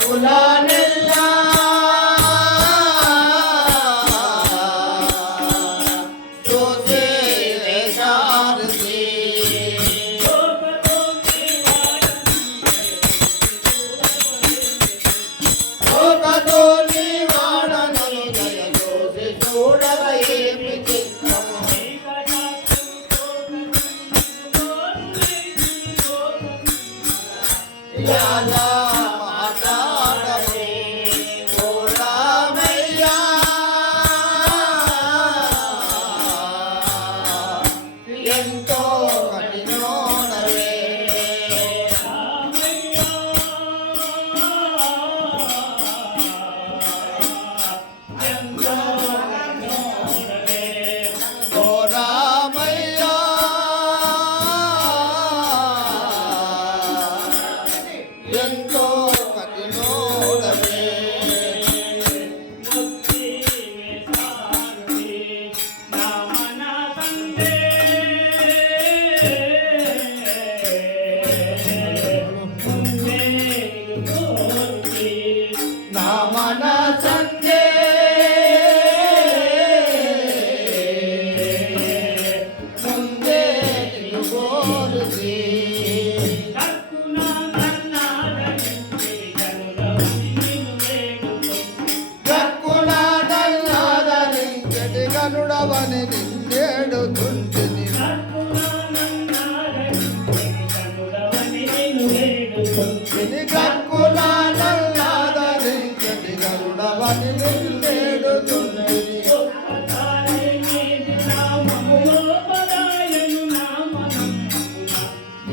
ফুলানে నిలువోరుది. గక్కున నల్లాదరించటి గనుడవని నిన్నేడుతుంటిని. ఇది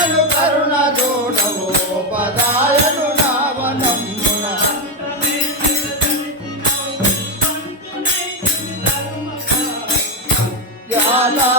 కరుణను కరుణ చూడవు పదాయను నావనమ్మున యాలా